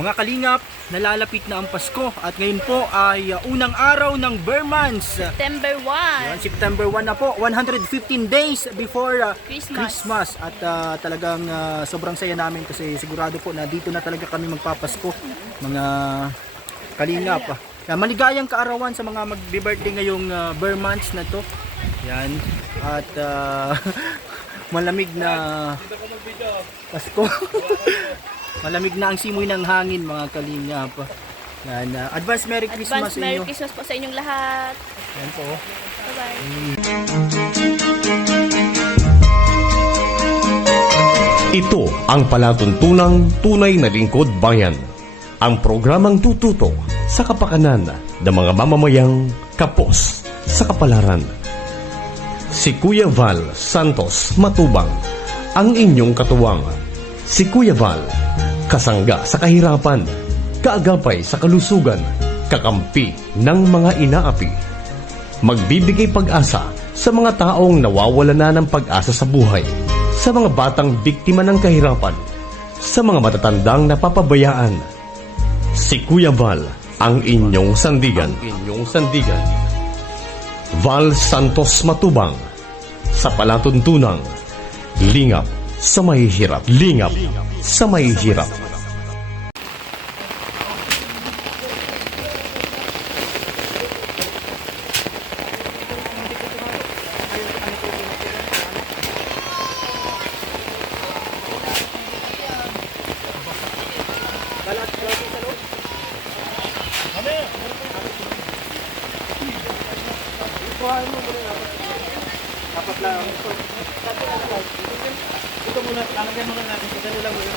Mga kalingap, nalalapit na ang Pasko at ngayon po ay unang araw ng Bear Months. September 1. Yan, September 1 na po, 115 days before Christmas. At talagang sobrang saya namin kasi sigurado po na dito na talaga kami magpapasko, mga kalingap. Maligayang kaarawan sa mga magbe-birthday ngayong Bear Months na to. Yan, at malamig na Pasko. Malamig na ang simoy ng hangin, mga kalingap. Yan, advance Merry Christmas Advance sa Merry inyo. Christmas po sa inyong lahat. Yan po. Bye-bye. Ito ang palatuntunang tunay na lingkod bayan. Ang programang tututo sa kapakanan ng mga mamamayang kapos sa kapalaran. Si Kuya Val Santos Matubang, ang inyong katuwang. Si Kuya Val, kasangga sa kahirapan, kaagapay sa kalusugan, kakampi ng mga inaapi. Magbibigay pag-asa sa mga taong nawawala na ng pag-asa sa buhay, sa mga batang biktima ng kahirapan, sa mga matatandang napapabayaan. Si Kuya Val, ang inyong sandigan. Val Santos Matubang, sa palatuntunang lingap sa mahihirap. Lingap sa mahihirap. Ito muna, lalagyan muna natin. Ito lang muna.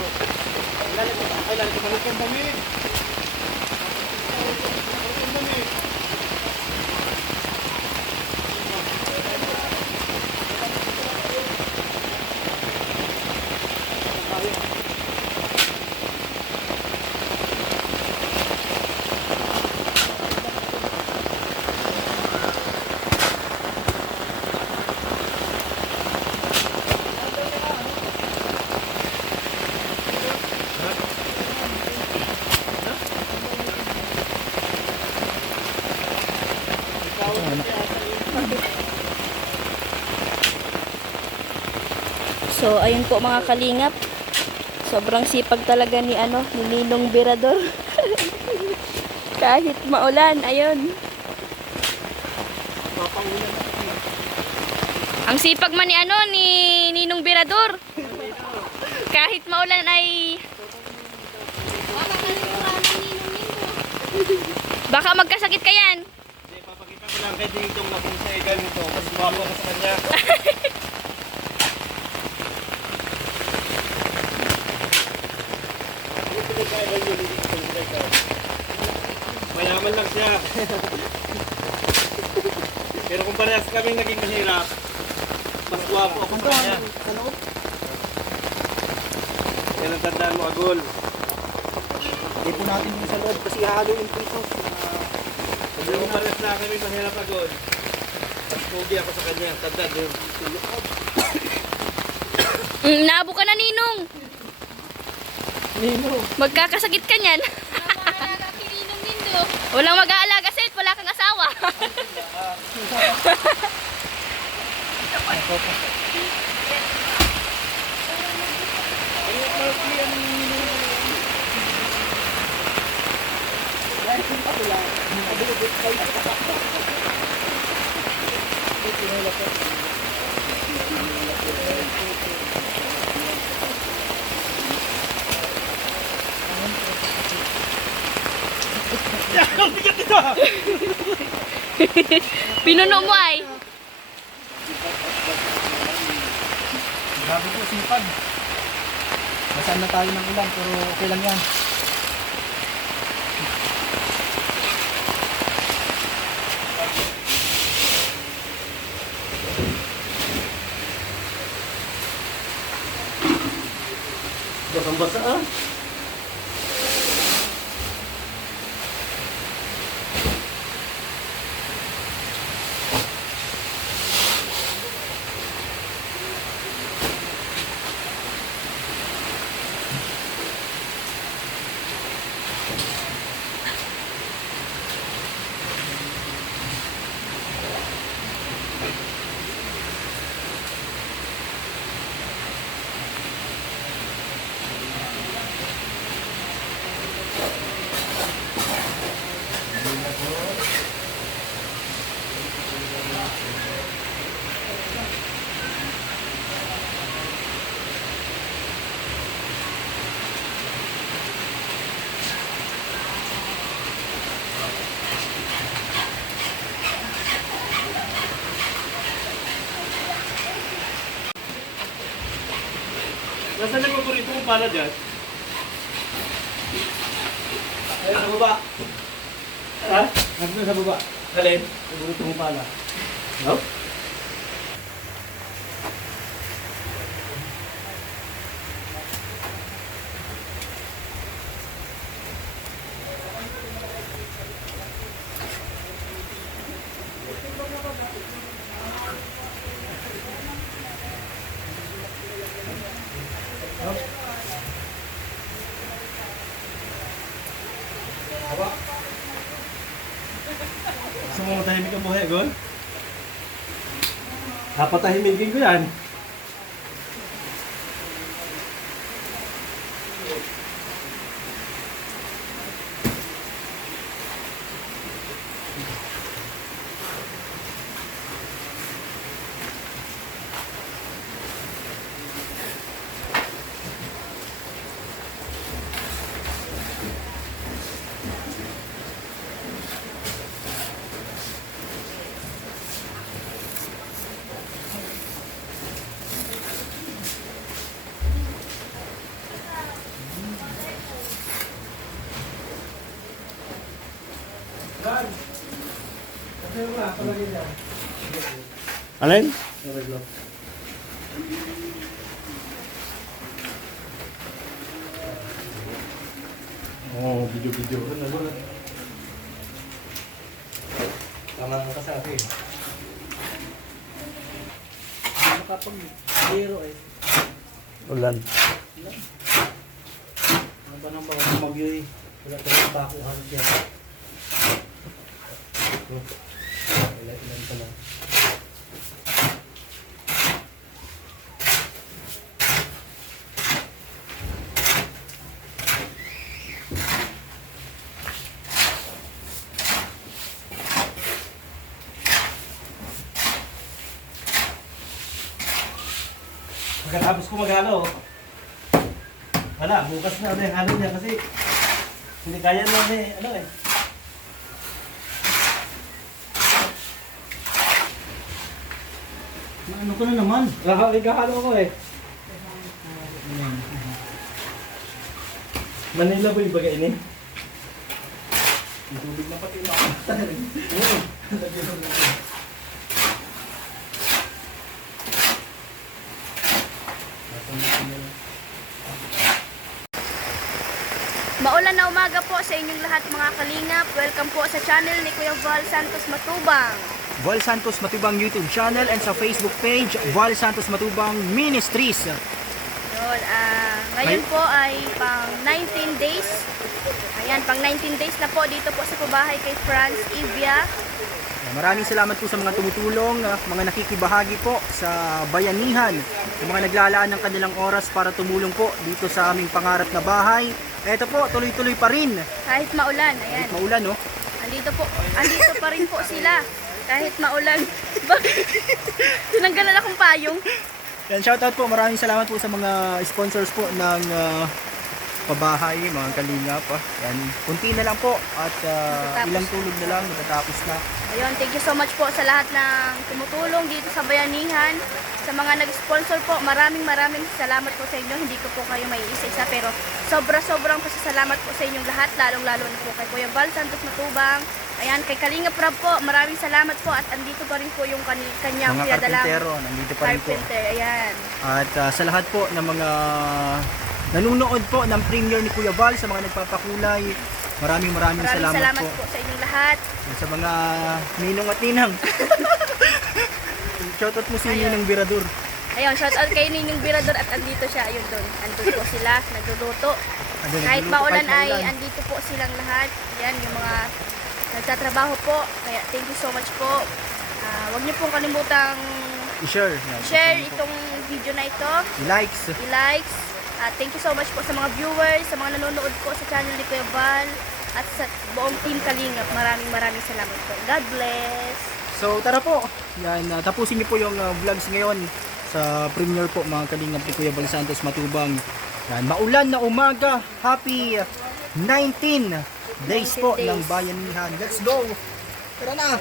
Lalagyan mo kami. So, ayun po mga kalingap. Sobrang sipag talaga ni Ninong Birador. Kahit maulan, ayun. Ang sipag man ni Ninong Birador. Kahit maulan ay baka magkasakit ka yan. Papakita ko lang kay Dingdong na kung siya ganito. Mas bago ko sa kanya. Mayaman lang siya. Pero kung parehas kaming naging mahirap, mas guwapo ako sa kanya. Kaya nagtandaan mo, Agol. Hindi po natin sa loob kasi halo yung pito. Pero kung parehas na kami mahirap, Agol, mas pogi ako sa kanya. Tandaan yun. Nabo ka na, Ninong. Magkakasakit ka niyan. Walang mag-aalaga sa'yo, wala kang asawa. Ang bigat ito! Pinuno mo ay. Grabe po, sipag. Masaan na tayo ng ulan, pero okay lang yan. Basang-basa ah. pala dyan. Ayun sa baba. Ha? Nandun sa baba. Alin? Siguro mo pala. No? Gusto mo matahimik ang buhay, Gol? Napatahimikin ko yan. Alin? Oo, video-video. Tama ka sa akin. Makapag-zero eh. Ulan. Ano ba nang baka bumagyo eh. Wala talagang bako halos yan. Ilan pa lang. Pagkatapos ko maghalo, wala, bukas na ulit halo niya kasi hindi kaya na eh, ano eh. Ano ko na naman? Nagkahalo ko eh. Manila ba yung bagay ini? Yung tubig na pati makakata na rin. Maulan na umaga po sa inyong lahat mga kalingap. Welcome po sa channel ni Kuya Val Santos Matubang. Val Santos Matubang YouTube channel and sa Facebook page, Val Santos Matubang Ministries. Yun, ngayon po ay pang 19 days. Ayan, pang 19 days na po dito po sa pabahay kay Franz Ivia. Maraming salamat po sa mga tumutulong, mga nakikibahagi po sa bayanihan, yung mga naglalaan ng kanilang oras para tumulong po dito sa aming pangarap na bahay. Eto po, tuloy-tuloy pa rin. Kahit maulan, ayan. Maulan, no? Andito pa rin po sila. Kahit maulan. Tinanggalan akong payong. Yan, shoutout po. Maraming salamat po sa mga sponsors po ng pabahay, mga kalingap. Yan, kunti na lang po at ilang tulog na lang, matatapos na. Ayun, thank you so much po sa lahat ng tumutulong dito sa bayanihan. Sa mga nag-sponsor po, maraming salamat po sa inyo. Hindi ko po kayo may isa-isa pero sobrang pasasalamat po sa inyong lahat, lalong-lalo na po kay Kuya Val Santos Matubang. Ayan, kay Kalingap Rob po, maraming salamat po at andito pa rin po yung kanyang Mga pinadalang karpentero, nandito pa rin po. carpenter. Ayan. At sa lahat po ng mga nanonood po ng premiere ni Kuya Val, sa mga nagpapakulay, maraming salamat po. Sa inyong lahat. Sa mga ninong at ninang. Shoutout mo si Ninong Birador. Ayun, shout out kay Ninong Birador at andito siya, ayun doon. Andun po sila, nagluluto. Kahit maulan ay andito po silang lahat. Yan, yung mga nagtatrabaho po. Kaya thank you so much po. Huwag niyo pong kalimutang i-share. share itong video na ito. I-likes. I-likes. Thank you so much po sa mga viewers, sa mga nanonood po sa channel ni Kuya Val at sa buong team Kalingap. Maraming salamat po. God bless. So tara po. Yan, tapusin niyo po yung vlogs ngayon sa premiere po mga Kalingap ni Kuya Val Santos Matubang. Yan, maulan na umaga. Happy 19 days po ng bayanihan. Let's go. Tara na.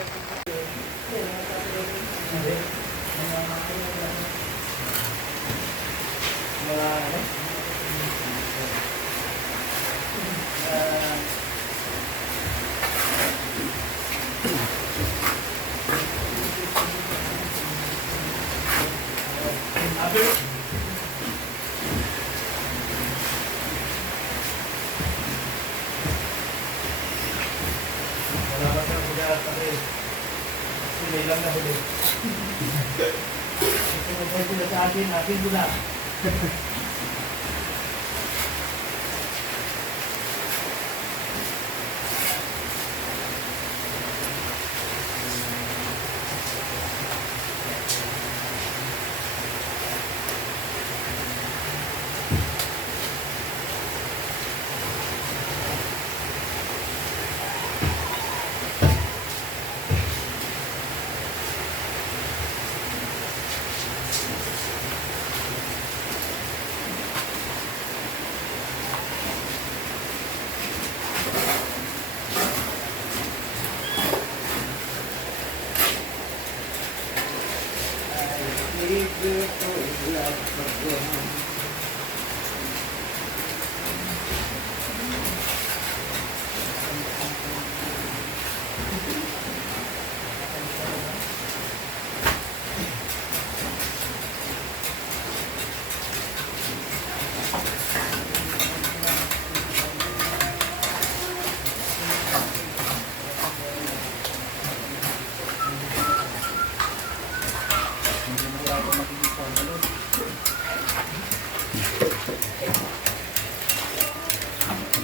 Kaya kasi sila lang na huli. Kung sila sa akin ko na.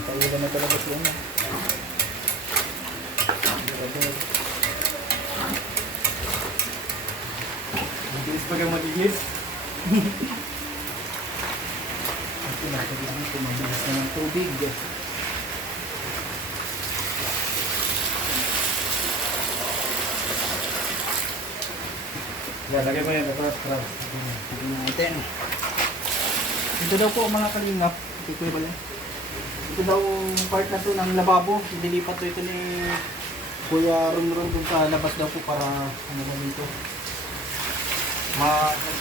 Paulan na talaga siya na. Bilis pa kang magigis. Ito na, dito mabilis na ng tubig. Yan, lagay mo yan. Atras. Tignan natin. Ito daw po mga kalingap. Ito po ba yan? Ito daw part na to ng lababo. Nilipat to ito ni Kuya Ron dun sa labas daw po para ano ba dito.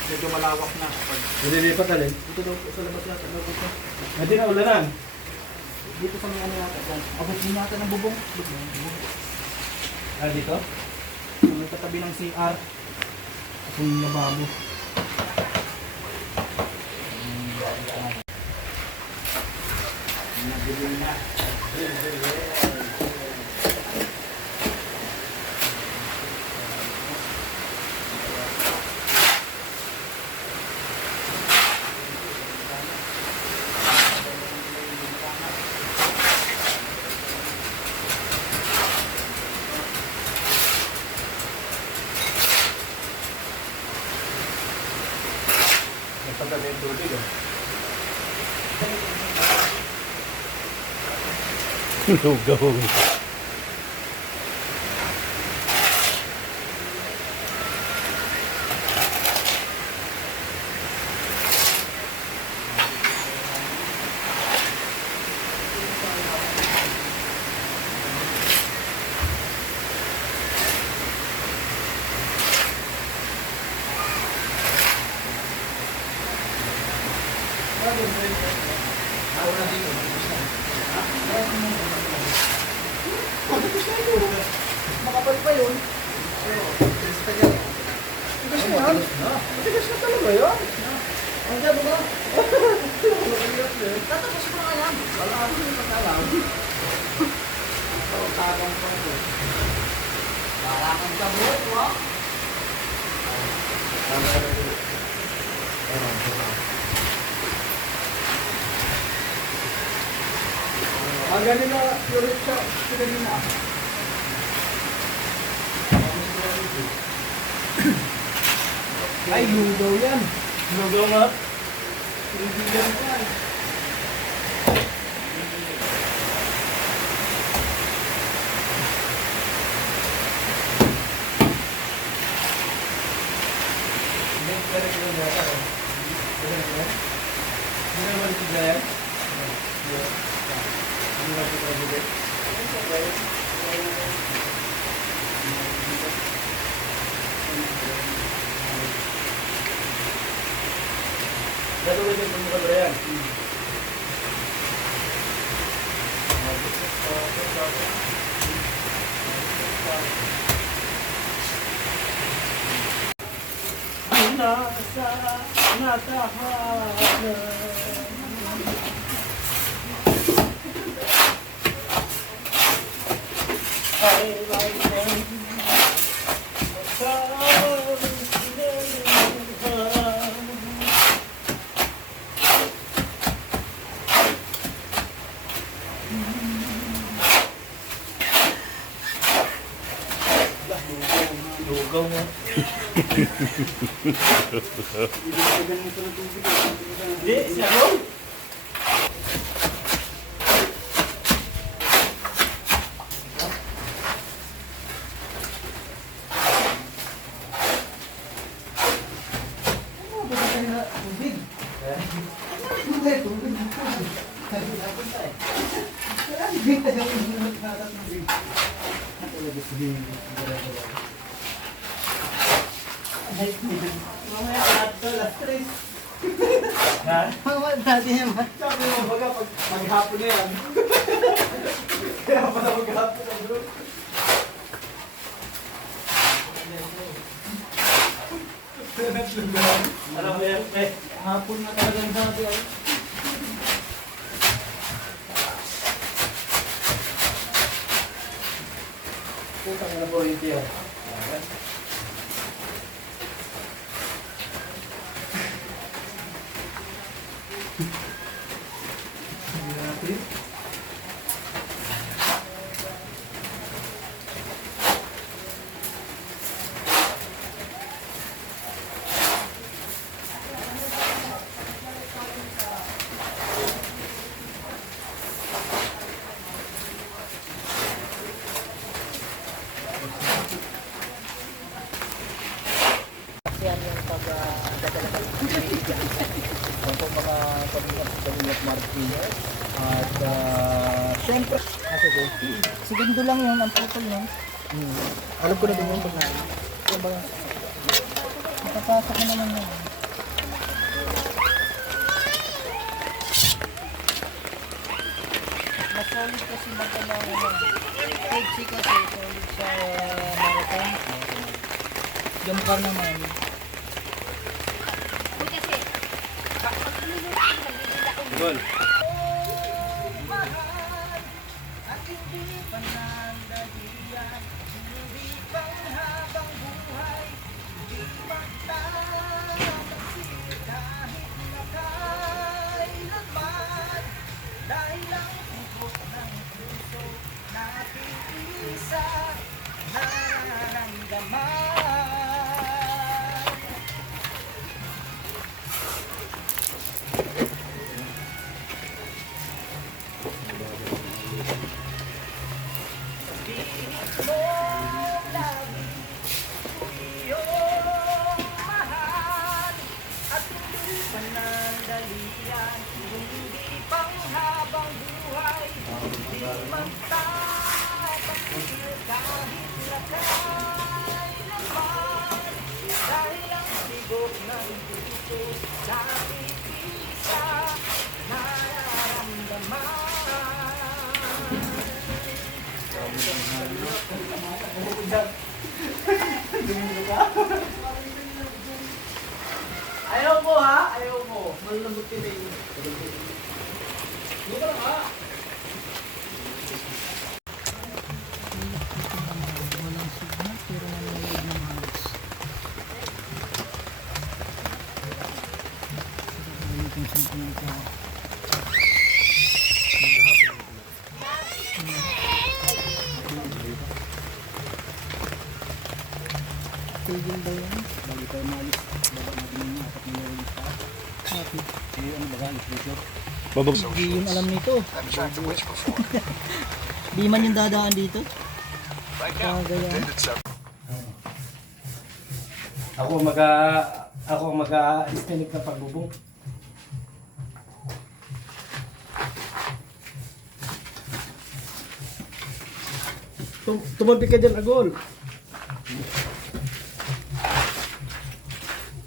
Medyo malawak na. Nililipat alin. Dito daw po sa labas natin. Ano dito? Hindi na ulanan. Dito sa mga ano natin. Yan. Abot din natin ng bubong. Ah, dito? Ang katabi ng CR. Ito yung lababo. Nabilin na. Nagpagkala yung tubig eh. Lugaw. Makapal pa yun. Tigas na yan. Tigas na talaga yan. Ang gado ba? Tatapos ko na yan. Wala ako yung pag-alam. Tawag pa ito. Wala kang sabot, wak. Ang galing na, purit siya. Pinanin na. Ay, lugaw yan. Lugaw nga. Hindi yan yan. Gagawin yung pagmukha ba yan? Nasa natahanan. Ay, Lugaw mo. Hindi, siya mo. Ha? Dati naman. Sabi mo baga pag maghapon na yan. Kaya pala maghapon na bro. Alam mo yan, pre. Hapon na talagang dati ay. Putang na po rin yan. Yan yung pag-dadala ka ng media. Yan po mga pag-ingat sa Kalingap Martinez. At syempre, Segundo lang yun, ang putol nun. alam ko na din yung pag-nain. Yung ba, nakapasok na naman yun. Mas solid kasi magkano ano. Page C kasi, solid sa marathon. Yung car naman, Gol. Ayaw mo ha? Ayaw mo. Malambot ka na yun. walang signal, pero nanonood ng halos. Sabi kung saan pumunta. Tigil ba yan? Bago tayo malis. Bago natin yung apat na malis pa. Happy. Hindi ano ba alis dito? Hindi yun alam nito. Di man yung dadaan dito. Kagaya. Ako mag-disconnect na pagbubong. Tumabi ka dyan, Agol.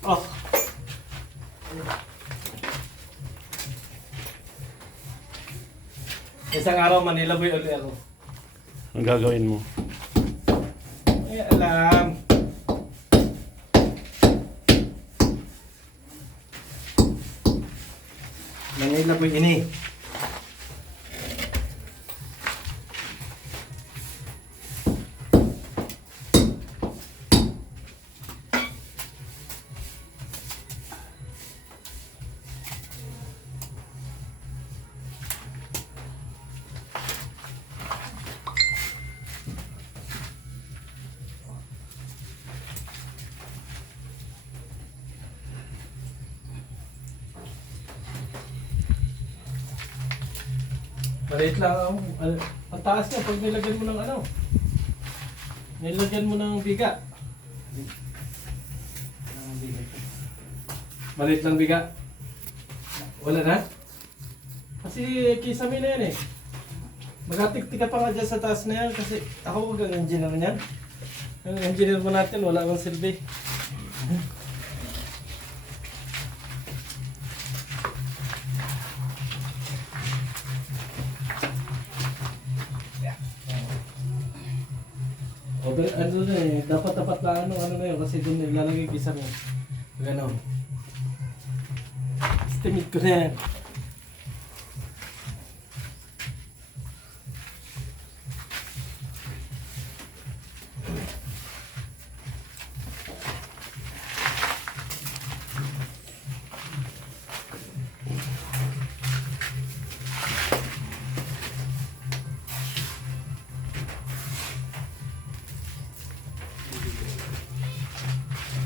Oh. Isang araw Manila boy ulit ako. Ang gagawin mo? Ay, alam. Manila boy ini. Maliit lang ang ang taas niya pag nilagyan mo ng ano. Nilagyan mo ng biga. Maliit lang biga. Wala na? Kasi kisame na yan eh. Maghatik-tika pa nga dyan sa taas na yan kasi ako ang engineer niyan. Ang engineer mo natin wala akong silbi. O, pero ano na eh, dapat lang ano na yun kasi doon ilalagay kisame. Ganon. Estimate ko na yan.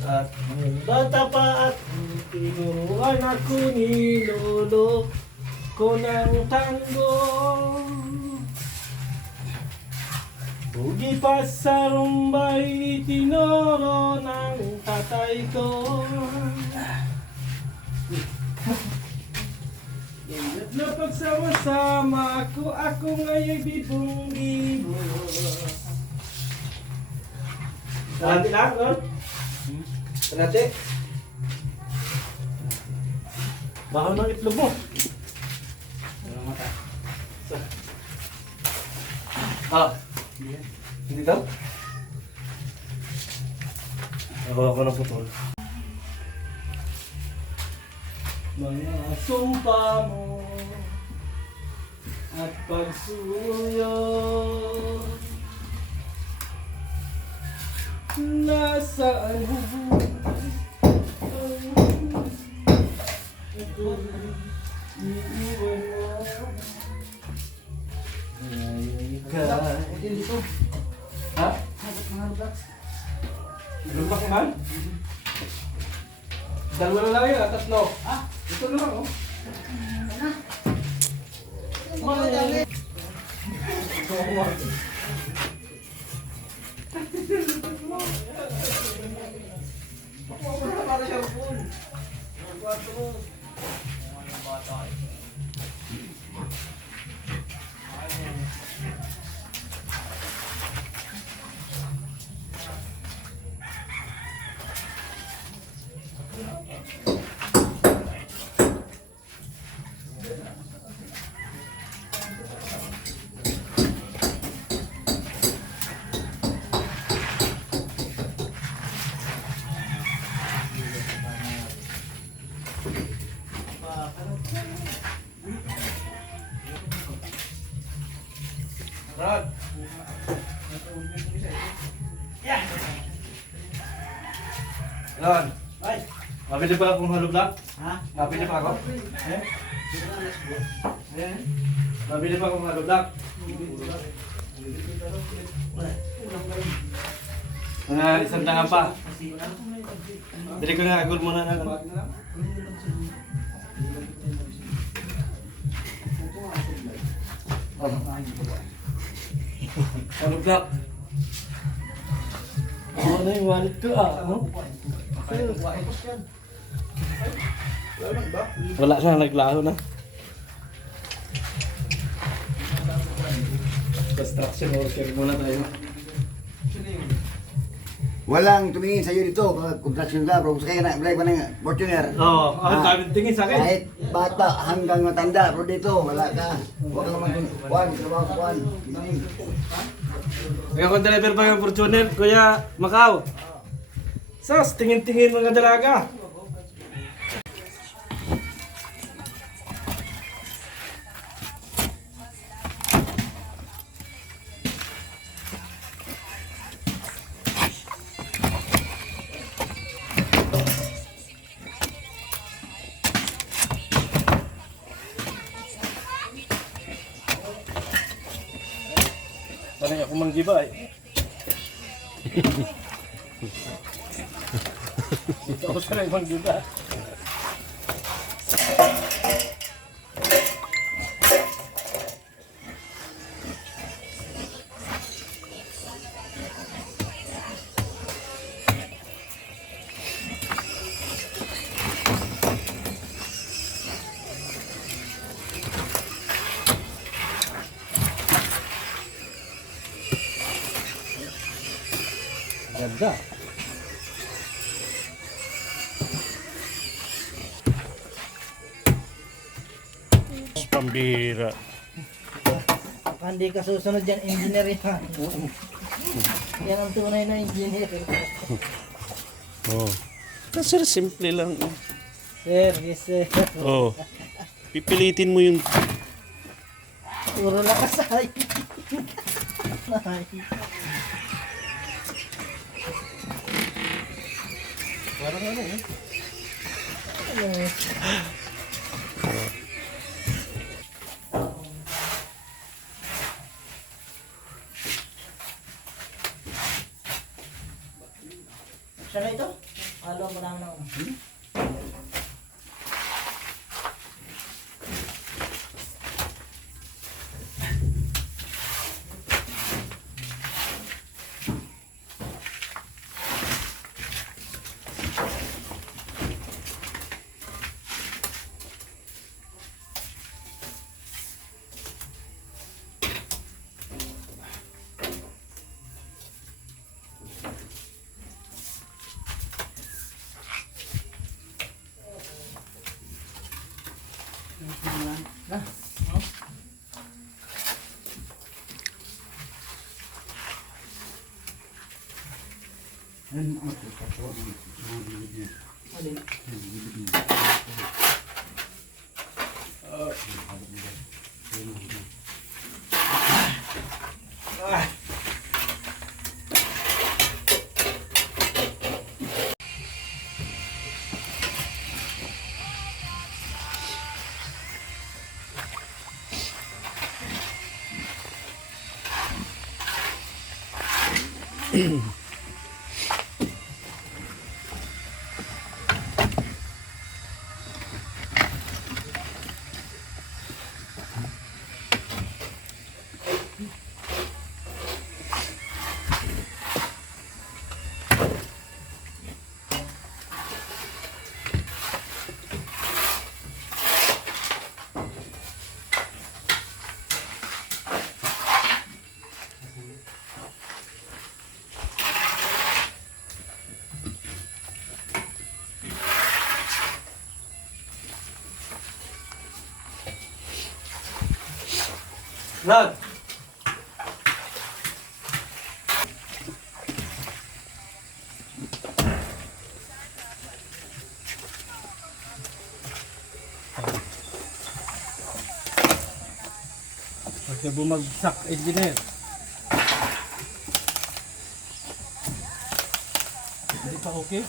At nung bata pa at tinuruan ako ni lolo ko ng tango. Bugi pa sa rumbay tinoro ng tatay ko. Ingat na pagsama-sama ako ngayong bibong-bibo. Saan lang, Lord? Panate. Baho ng itlog mo. Walang mata. Hindi daw? Ako ng putol. Mga sumpa mo at pagsuyo nasaan ito iiwan mo dito. Ha? Lumbak man? Dalawa na lang yun, tatlo. Ha? Ito na lang, oh. Rod. Ron. Ay. Mabili pa akong hollow block? Ha? Mabili pa ako? Eh? Mabili pa akong hollow block? Mga isang tangan pa. Bili ko na agul muna na. Hollow block. Ano na yung wallet ko no? Wala na, naglaho na. Construction worker muna tayo. Walang tumingin sa'yo dito, construction ka, pero sakay na, blind pa ng Fortuner. Oo, ang daming tingin sa akin. Kahit bata hanggang matanda, pero dito, wala ka. Huwag ka naman trabaho kuwan. Kaya kung driver pa yung Fortuner, Kuya Macau. Sos, tingin-tingin mga dalaga. Parang ako manggibay. Ito ako sa manggibay. Ganda. Pambira. Baka hindi ka susunod yan, engineer yan. Yan ang tunay na engineer. Oh. Kasi simple lang. Sir, yes sir. Oh. Pipilitin mo yung Puro lakas ay. Parang ano eh. Siya na ito? Halo mo lang ako. Nag! Kasi bumagsak engineer. Hindi pa okay?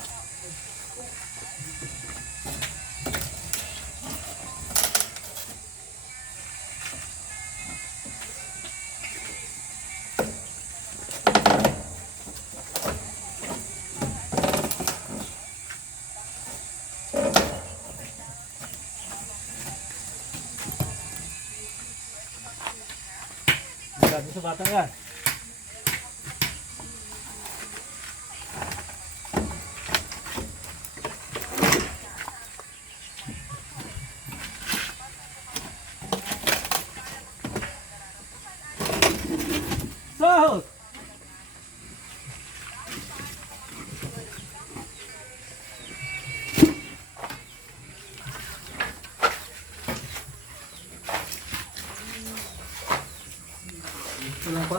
Sabi sa bata yan. Sahot! Walang pa?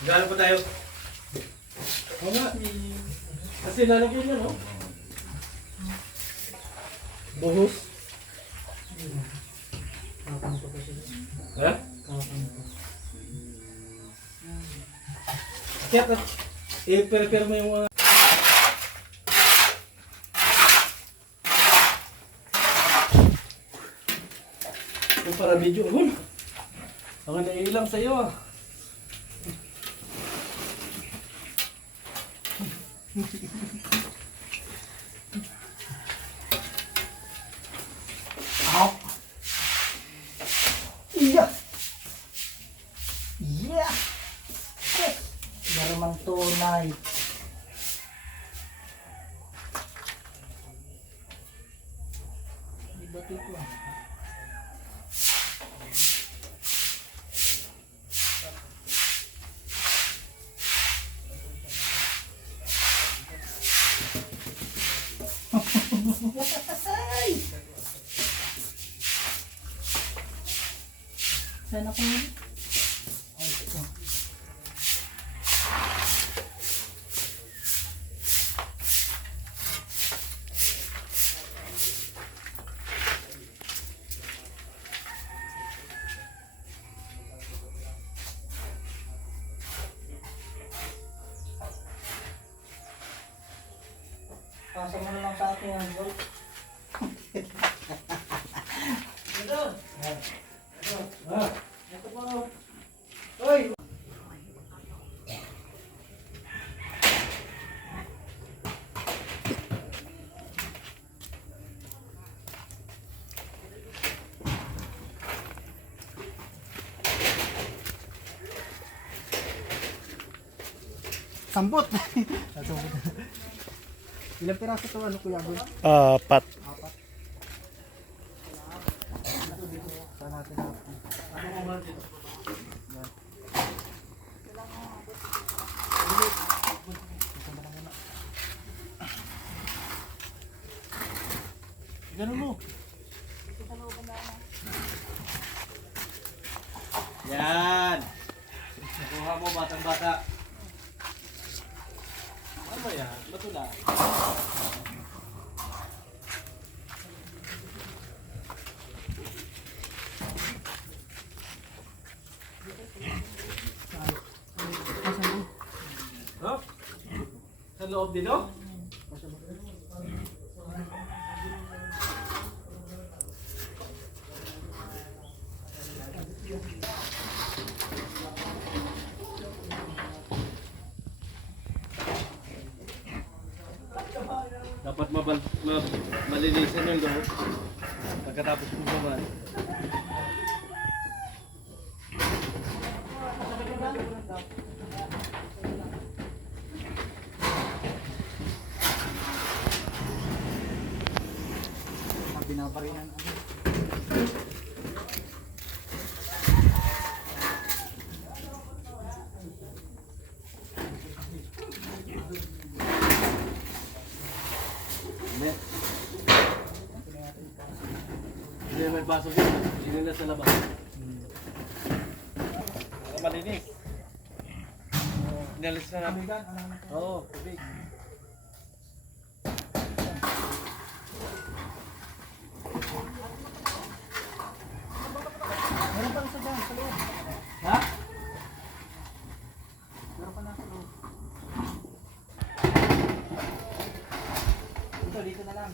Gano'n po tayo? Oo nga. Kasi lalagyan niya, no? Buhos. Ha? Kaya i-prepare mo yung yung para video. Ako naiilang sa iyo ah. Ow! Iya! Yeah! Yes! Marumang tunay. Di ba ito ah? Sana ko yun? Ay, ito. Pasa mo na lang sa akin ang gold. Ito po. Hoy! Sambot! Ilang piraso to ano Kuya Boy? Apat. Apat. Saan natin natin? Ganun mo. Yan. Nakuha mo batang bata. Ano ba yan? Bato na. Oh? Sa loob dito? Dapat malinisan yung loob. Pagkatapos po naman. Binabarihan. Hindi may baso dito. Hindi na sa labas. Malinis. Inalis na namin. Oo, tubig. Meron pa isa dyan sa loob. Ha? Meron pa na sa loob. Dito na lang.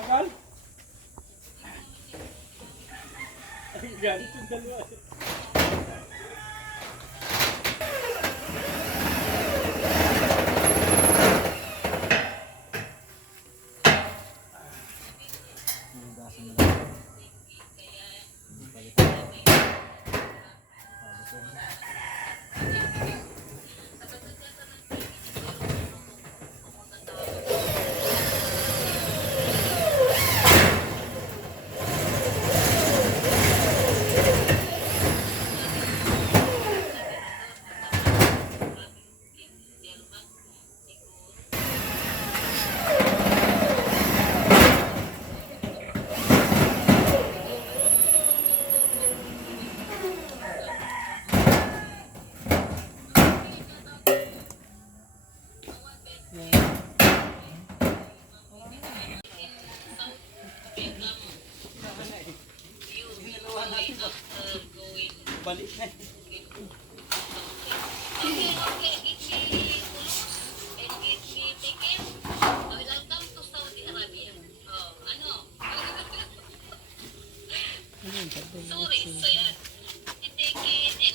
Tagal? Ang galit yung dalawa. Balik na.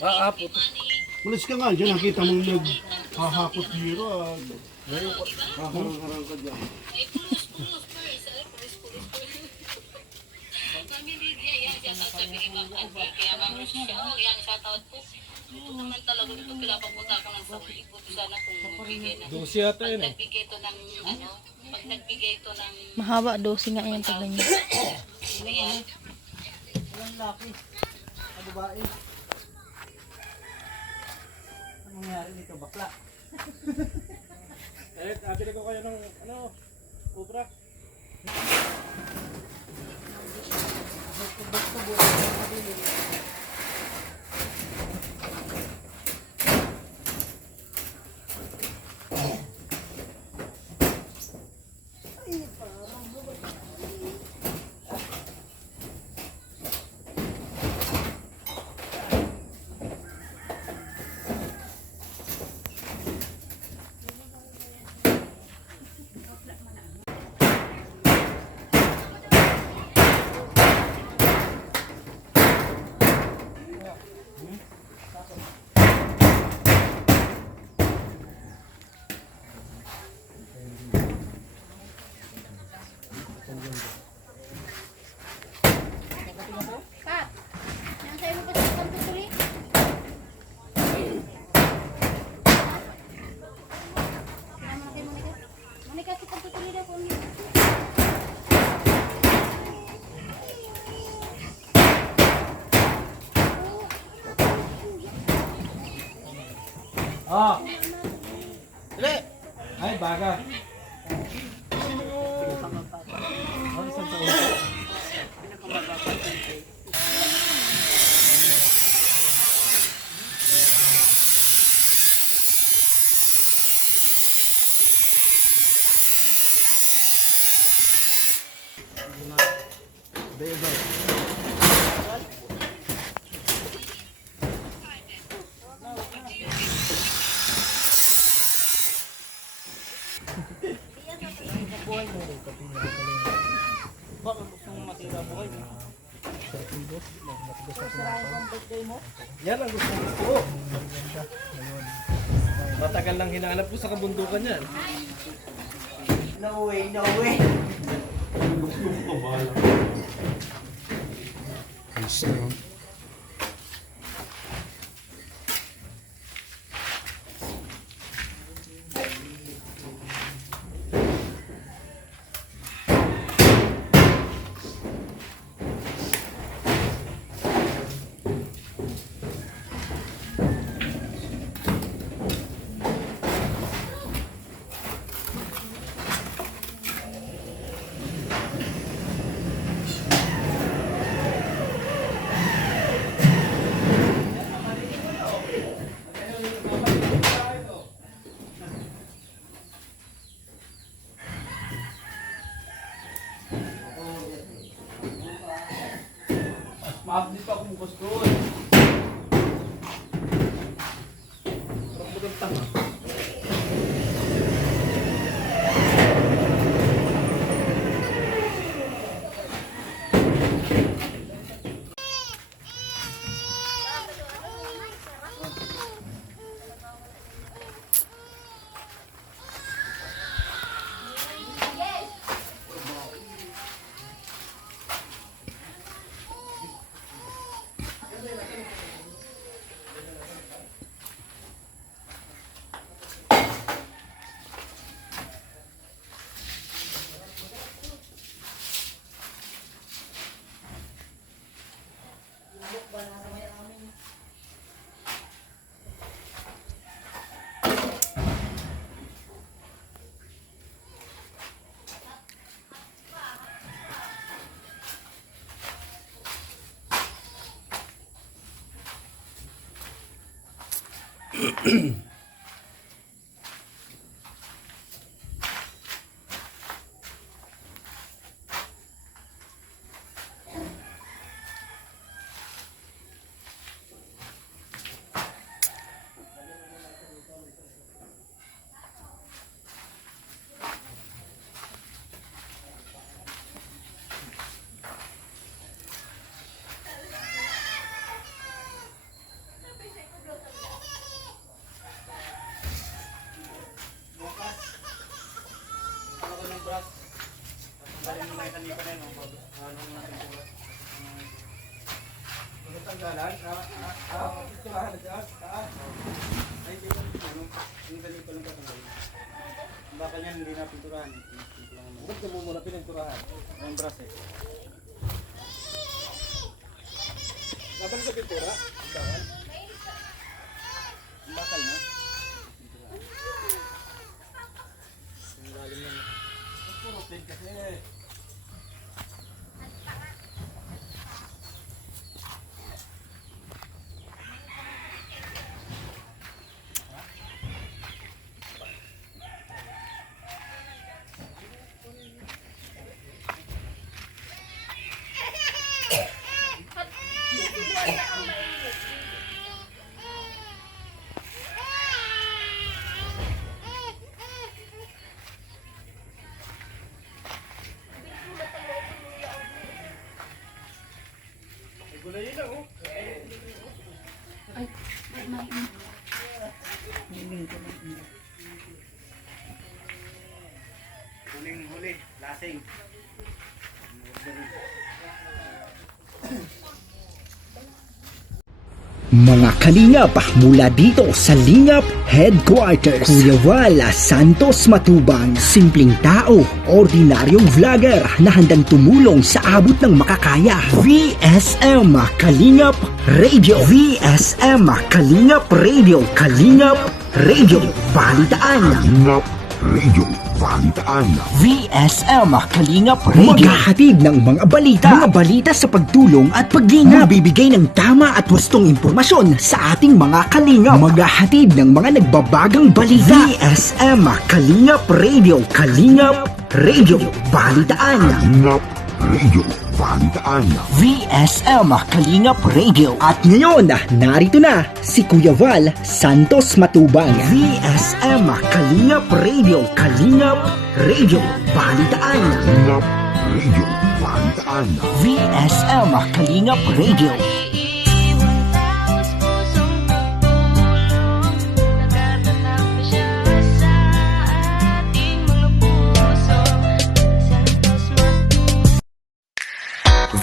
Aapot. Malis ka nga dyan, nakita mong naghahakot hiro. Harang-harang ka dyan. Dosi yata yun eh. Mahaba, dosi nga yan pag ganyan. Walang laki. Ang babae. Anong nangyari dito? Bakla. Eh, abili ko kayo ng obra. Kat, yang saya mau kasih kamu tulis. Monica si kamu tulis dah kau ni. Ah! Dali! Ay, baga. Yan ang gusto ko. Matagal lang hinahanap ko sa kabundukan yan. No way, no way. Maabot pa akong bukas doon. Parang bagang tanga. tagal yan hindi na pinturahan. Ba't ka mo muna pinagturahan? Ang brass eh. Laban sa pintura? Bakal na. Puro tin kasi. Huling-huli, lasing. Mga kalingap mula dito sa Lingap Headquarters, Kuya Val Santos Matubang, simpleng tao, ordinaryong vlogger na handang tumulong sa abot ng makakaya. VSM Kalingap Radio, VSM Kalingap Radio, Kalingap Radio, Balitaan. Kalingap Radio, Balitaan. VSM Kalingap Radio, maghahatid ng mga balita sa pagtulong at paglinga, bibigay ng tama at wastong impormasyon sa ating mga kalingap, maghahatid ng mga nagbabagang balita. VSM Kalingap Radio, Kalingap Radio, Balitaan. Kalingap Radio, Balitaan. VSM Kalingap Radio. At ngayon, narito na si Kuya Val Santos Matubang. VSM Kalingap Radio, Kalingap Radio, Balitaan. Kalingap Radio, Balitaan. VSM Kalingap Radio.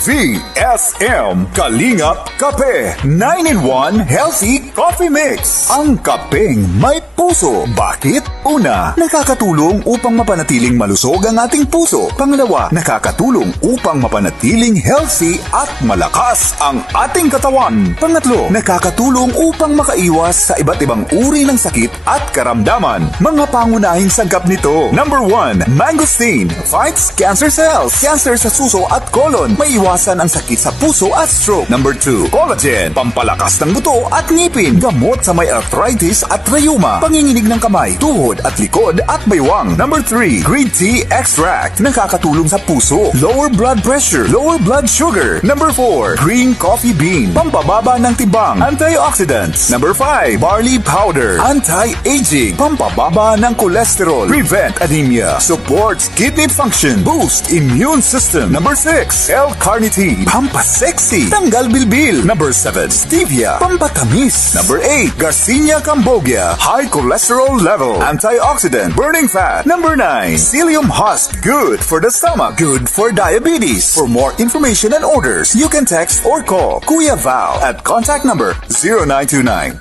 VSM Kalingap Kape 9-in-1 Healthy Coffee Mix. Ang kapeng may puso. Bakit? Una, nakakatulong upang mapanatiling malusog ang ating puso. Pangalawa, nakakatulong upang mapanatiling healthy at malakas ang ating katawan. Pangatlo, nakakatulong upang makaiwas sa iba't ibang uri ng sakit at karamdaman. Mga pangunahing sangkap nito. Number 1, mangosteen fights cancer cells. Cancer sa suso at colon. May iwasan ang sakit sa puso at stroke. Number 2, collagen, pampalakas ng buto at ngipin. Gamot sa may arthritis at rheuma. Panginginig ng kamay, tuhod at likod at baywang. Number 3, green tea extract, nakakatulong sa puso, lower blood pressure, lower blood sugar. Number 4, green coffee bean, pampababa ng tibang, antioxidants. Number 5, barley powder, anti-aging, pampababa ng cholesterol, prevent anemia, supports kidney function, boost immune system. Number 6, L-carnitine, pampasexy, tanggal bilbil. Number 7, stevia, pampatamis. Number 8, Garcinia cambogia, high cholesterol level, antioxidant, burning fat. Number 9, psyllium husk, good for the stomach, good for diabetes. For more information and orders, you can text or call Kuya Val at contact number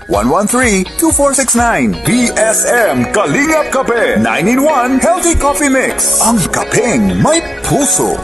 0929-113-2469. VSM Kalingap Kape 9-in-1 Healthy Coffee Mix. Ang kapeng may puso.